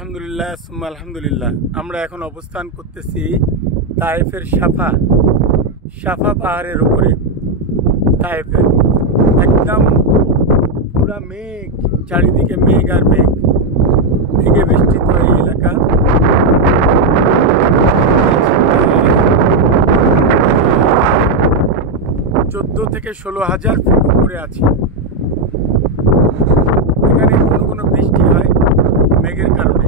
আলহামদুলিল্লাহ সুম্মা আলহামদুলিল্লাহ। আমরা এখন অবস্থান করতেছি তায়েফের সাফা পাহাড়ের উপরে। তায়েফের একদম পুরা মেঘ, চারিদিকে মেঘ আর মেঘ, মেঘে বেষ্টিত এই এলাকা। 14 থেকে 16,000 ফুট উপরে আছি। এখানে কোনো বৃষ্টি হয় মেঘের কারণে।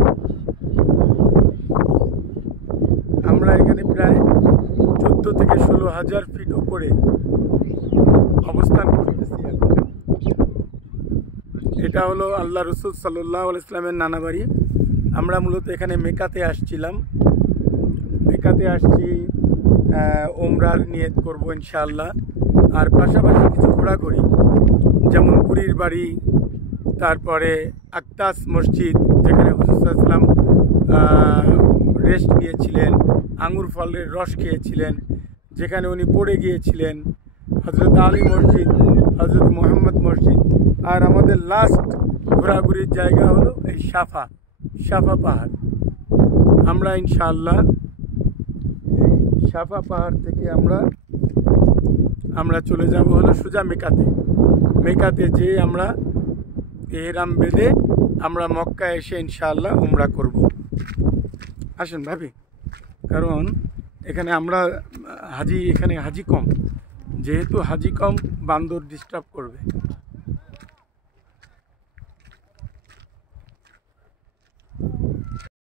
আমরা এখানে প্রায় 14 থেকে 16,000 ফিট উপরে অবস্থান করতেছি এখন। এটা হলো আল্লাহ রসুল সাল্লাল্লাহু আলাইহি ওয়াসাল্লামের নানা বাড়ি। আমরা মূলত এখানে মেকাতে আসছিলাম। মেকাতে আসছি ওমরার নিয়ত করবো ইনশাআল্লাহ। আর পাশাপাশি কিছু ঘোরাঘুরি, যেমন পুরীর বাড়ি, তারপরে আক্তাস মসজিদ যেখানে হুজুর সাল্লাল্লাহু আলাইহি ওয়াসাল্লাম রেস্ট নিয়েছিলেন, আঙ্গুর ফলের রস খেয়েছিলেন, যেখানে উনি পড়ে গিয়েছিলেন, হজরত আলী মসজিদ, হজরত মোহাম্মদ মসজিদ। আর আমাদের লাস্ট ঘোরাঘুরির জায়গা হলো এই সাফা পাহাড়। আমরা ইনশাআল্লাহ সাফা পাহাড় থেকে আমরা চলে যাব হলো সোজা মেকাতে যেয়ে আমরা এহরাম বেঁধে আমরা মক্কা এসে ইনশাআল্লাহ উমরা করব। আসেন ভাবি, কারণ এখানে এখানে হাজি কম, যেহেতু হাজি কম বান্দর ডিস্টার্ব করবে।